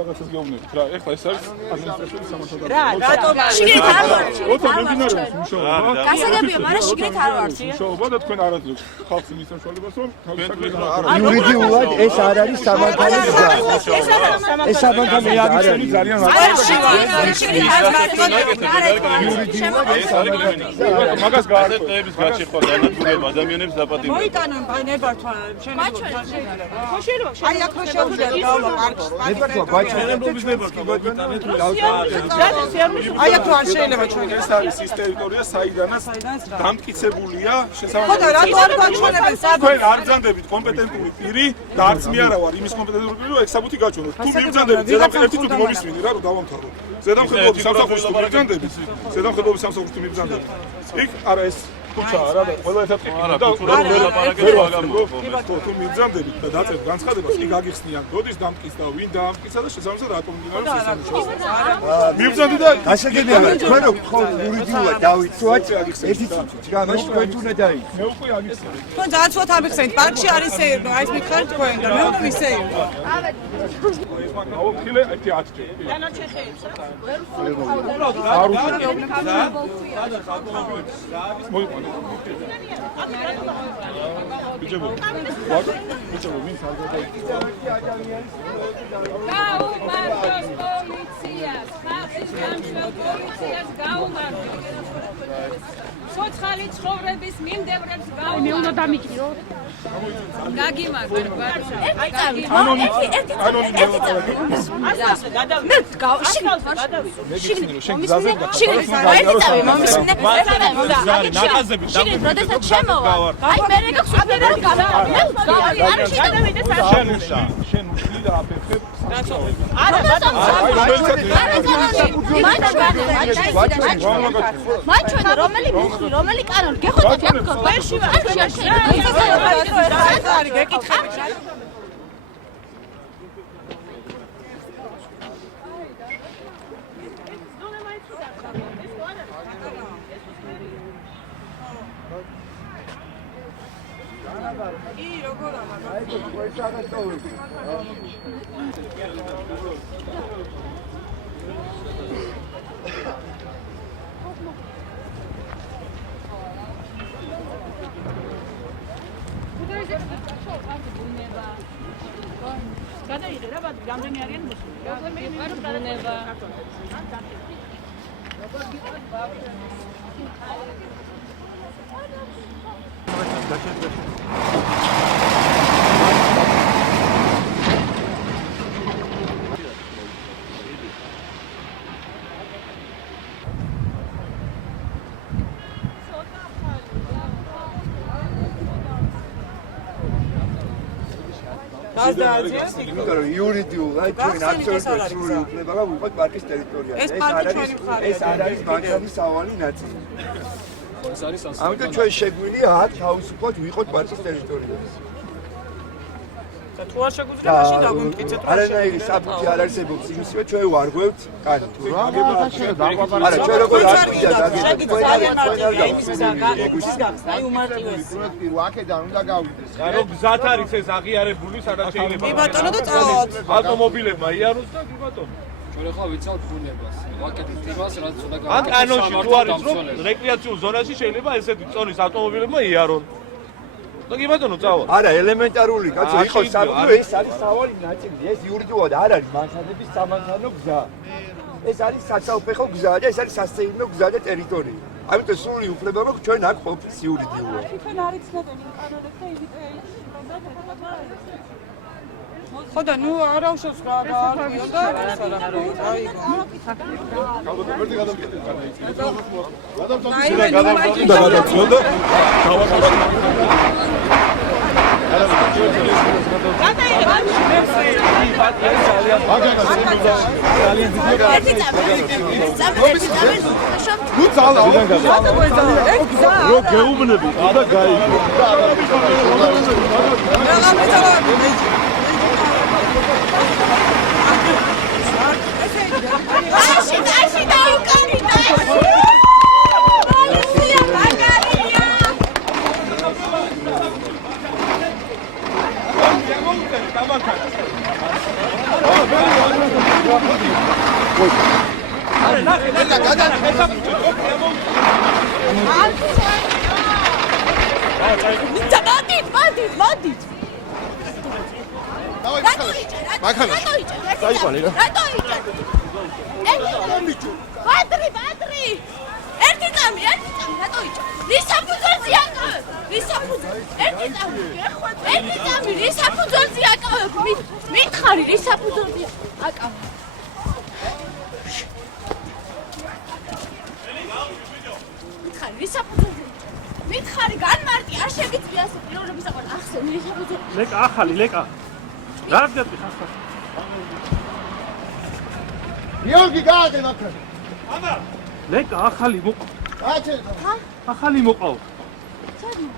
რაღაცას გეუბნებით რა. ეხლა ეს არის ადმინისტრაციული სამართალდამცავი. რა, რატომ შიგნით არ ვარ? მოთმინარევს მუშაობა. გასაგებია, მაგრამ შიგნით არ ვარ. მუშაობა და თქვენ არ აძლევთ ხალხს იმის საშუალებას, რომ თავის საქმეს იურიდიულად ეს არ არის სამართალი გზა. ეს სამართალი არის ძალიან მაგას გააკეთების გაჩეხვა განადგურება ადამიანებს დაპატიმრება. მოიტანონ ბანებართვა შენებობა. აი აქ შეუძლია გავლა პარკში. აი აქ არ შეიძლება ჩვენ ეს არის ის ტერიტორია, საიდანაც დამტკიცებულია შესაბამისად. ხოდა რატო არ გვაჩვენებენ სადაც? თქვენ არ ბრძანდებით კომპეტენტური პირი და არც მე არა ვარ იმის კომპეტენტური პირი, რომ ექსაბუთი გაჩვენოთ. თუ მიბრძანდებით, ზედამხედრით თუ მომისმინი რა, რომ დავამთავროთ. ზედამხედრობის სამსახურის თუ მიბრძანდებით, ზედამხედრობის სამსახურის თუ მიბრძანდებით. იქ არა ეს თუცა რა და ყველა ერთად ყიდო და თუ მიბრძანდებით და დაწერთ განცხადებას, იქ აგიხსნიან გოდის დამტკიც და ვინ დაამტკიცა და შესაბამისად რატომ მიმდინარეობს ეს სამუშაო. მიბრძანდი და გასაგებია, თქვენ რო ხო იურიდიულად დავიცვათ, ერთი წუთით რა, მაშინ თქვენ უნდა დაიცვათ. მე უკვე აგიხსნები. თქვენ დააცვათ ამიხსენით, პარკში არის სეირნო, აი ეს მითხარით თქვენ და მე უნდა ვისეირნო. აუ ხილე ერთი 10 ჯერ. დანარჩენებს რა? არ უშვებთ. მოიყვანეთ. ბიჭებო, ვინ საზოგადოება გაუმართოს პოლიციას, ხალხის გამშველ პოლიციას გაუმართოს. სოციალური ცხოვრების მიმდევრებს გაუმართოს. მე უნდა დამიჭირო. გაგიმაგარ, როდესაც შემოვა, აი მე რეგაქს უბერა რომ გავარდე, არ შედავიდე საშუალება. შენ უშლი და აფერხებ სამშობლოს. არა, მაჩვენე რომელი მუხლი, რომელი კანონი გეხოთ აქ ბერში ვარ. არის გეკითხები. გადაიღე რა ბატონო, რამდენი არიან მოსული? მე ვარ ბუნება. იმიტომ რომ იურიდიულად ჩვენ აბსოლუტურად სრული უფლება ვიყოთ პარკის ტერიტორიაზე. ეს არ არის ბანკების სავალი ნაწილი. ამიტომ ჩვენ შეგვიძლია აქ თავისუფლად ვიყოთ პარკის ტერიტორიაზე. თუ არ შეგვიძლია მაშინ დაგვიმტკიცეთ რა. არანაირი საფუძველი არ არსებობს იმისივე ჩვენ ვარღვევთ კანი თუ რა. არა ჩვენ როგორ არ ვიდა აქედან უნდა გავიდეს. ანუ გზად არის ეს აღიარებული, სადაც შეიძლება. კი ბატონო და წავთ. ავტომობილებმა იაროს და კი ბატონო. ჩვენ ახლა ვიცავთ ბუნებას. ვაკეთებთ იმას, რაც უნდა გავაკეთოთ. ან კანონში თუ არის რომ რეკრეაციულ ზონაში შეიძლება ესეთი წონის ავტომობილებმა იარონ. და კი ბატონო წავალ. არა ელემენტარული კაცო იყო საფუძველი ეს არის სავალი ნაწილი. ეს იურიდიულად არ არის მანქანების სამანქანო გზა. ეს არის საცალფეხო გზა და ეს არის სასეირნო გზა და ტერიტორია. ამიტომ სრული უფლება მაქვს ჩვენ აქ ყოფნის იურიდიულად. თქვენ არ იცნობენ იმ კანონებს და იმით ხოდა ნუ არ აუშვებს რა გაარკვიო და ეს არა აი Ai, dá o candidato! Policia, Magarinha! Come on, მოდით. ბატრი. ერთი წამი, რატო იჭა? რისაფუძველზე აკავებ? ერთი წამი, რისაფუძველზე აკავებ? მითხარი, რისაფუძველზე აკავებ? მითხარი, განმარტი, არ შეგიძლია ასე პიროვნების აყვან ახსენ, რისაფუძველზე. ლეკა ახალი, ლეკა. რა გძებდი ხახა? გიორგი გაადე მაგას. ლეკა ახალი მოყვა. ახალი მოყვა.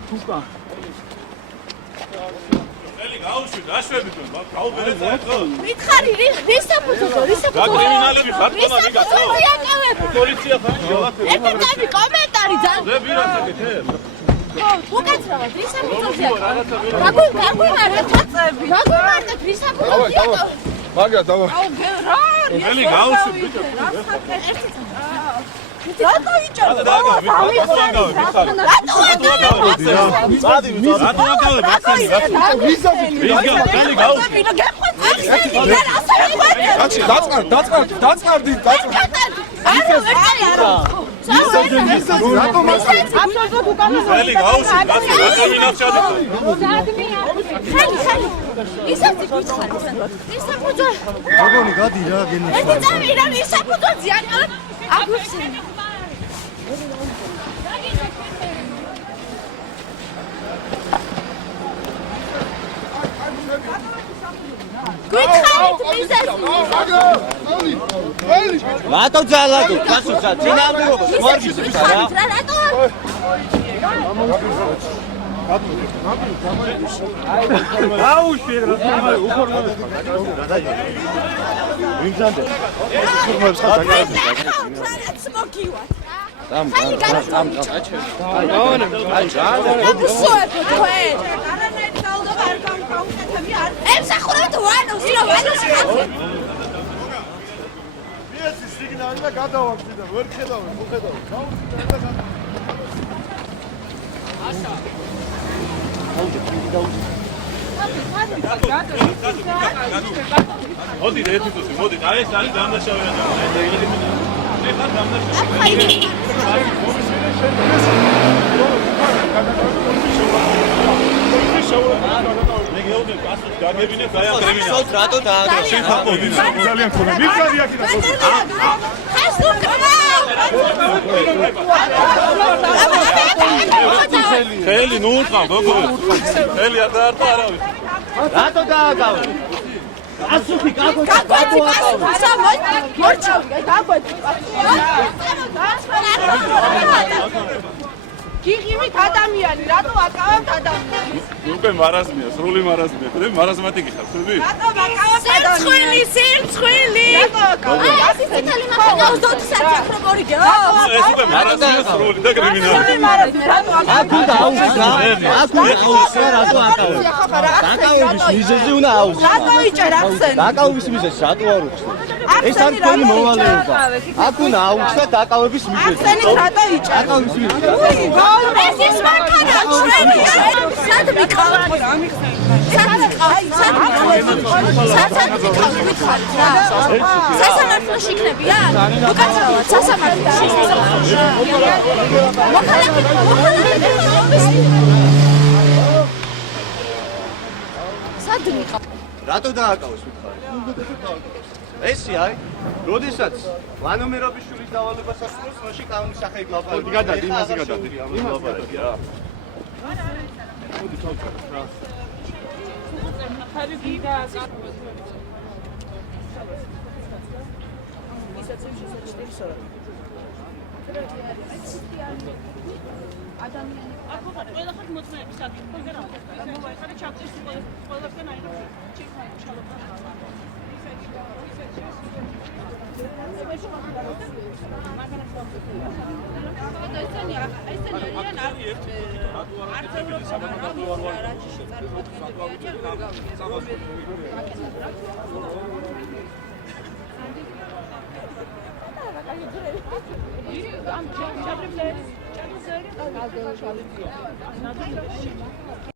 თუკა. ელი გაუშვი, დაშვებით, გაუბერეთ ხო? მითხარი, რისაფუძველზე? კრიმინალები ხარ თქმა უნდა. პოლიცია ხარ? ერთი კომენტარი ძალიან. ზე ვირას აკეთე? უკაცრავად, რისაფუძველზე აკავებ? გაგვიმარეთ წაწები. გაგვიმარეთ რისაფუძველზე აკავებ? მაგა დავა. ელი გაუშვი ბიჭო. რატო იჭერდა? რატო რატო ძალადო? გასუცა, წინააღმდეგობა სვარგის ვისა რა? გაუშვი რა უფორმოებს. ვიმზადე. უფორმოებს ხარ რაც მოგივათ. ამ. ემსახურებთ ვანოს, რა ვანოს ხალხი. ეს სიგნალი და გადავაგდი და ვერ ხედავ, მოხედავ. მოდი ერთი წუთი, მოდი. აი ეს არის დამნაშავე ადამიანი. ეხლა დამნაშავე. მეგეუბნებ გასულ გაგებინებ გაია კრიმინალს. რატო დააგროვე? შენ ხაპოდი ძალიან ქონა. მიგარი აქ და ხელი ნუ უთხრა გოგო. ხელი არ დაარტყა არავის. რატო დააგავე? ასუფი გაგო გიღიმით ადამიანი, რატო აკავებთ ადამიანს? უკვე მარაზმია, სრული მარაზმია. ხდები მარაზმატიკი ხარ, ხდები? რატო აკავებთ ადამიანს? სირცხვილი. რატო აკავებთ? აი, ეს წითელი მანქანა 20 საათი პრომორიგე. ეს უკვე მარაზმია, სრული და კრიმინალი. აქ უნდა აუხსნა, რატო აკავე? დაკავების მიზეზი უნდა აუხსნა. რატო იჭერ ახსენ? დაკავების მიზეზი რატო არ უხსნა? ეს არ თქვენი მოვალეობა. აქ უნდა აუხსნა დაკავების მიზეზი. ახსენით რატო იჭერ? დაკავების მიზეზი. ეს ის მანქანა ჩვენი, სად მიყავთ? სასამართლოში იქნებია? უკაცრავად სასამართლოში. სად მიყავთ? რატო დააკავეს მითხარი? ესე აი, როდესაც ლანომერობის შურის დავალებას ასრულებს, მაშინ კანონის სახით ლაპარაკი. გადადი, იმაზე გადადი. ლაპარაკი რა. ამ ჩაბრებს